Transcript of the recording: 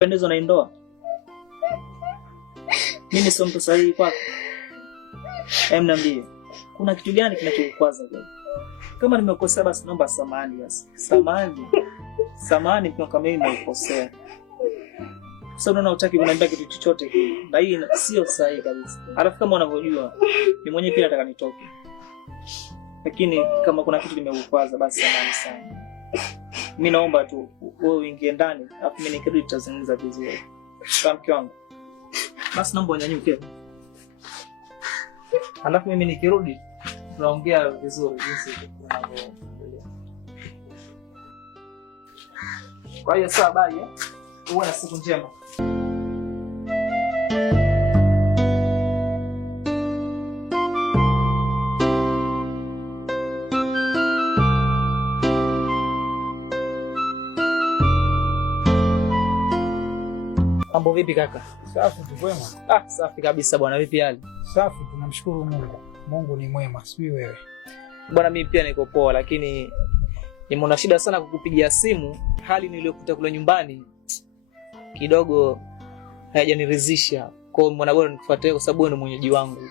Pendezwa na ndoa. Mimi sio mtu sahihi kwako. Niambie. Kuna kitu gani kinachokukwaza wewe? Kama nimekosea basi naomba samahani basi. Samahani. Samahani kwa kama mimi nimekosea. Sasa unaona utaki kuniambia kitu chochote kile. Na hii sio sahihi kabisa. Alafu kama unavyojua, ni mwenyewe pia nataka nitoke. Lakini kama kuna kitu nimekukwaza basi samahani sana. Mimi naomba tu wewe uingie ndani, alafu mimi nikirudi tutazungumza vizuri. Sawa mke wangu. Basi naomba unyanyuke. Alafu mimi nikirudi tunaongea vizuri jinsi tunavyoendelea. Kwa hiyo sawa bye. Uwe na siku njema. Mambo vipi kaka? Safi tu kwema. Safi kabisa bwana, vipi hali? Safi, tunamshukuru Mungu. Mungu ni mwema, sijui wewe. Bwana mimi pia niko poa, lakini nimeona shida sana kukupigia simu. Hali niliyokuta kule nyumbani kidogo hayajaniridhisha. Kwa hiyo mbona bora nikufuatie kwa sababu wewe ni mwenyeji wangu.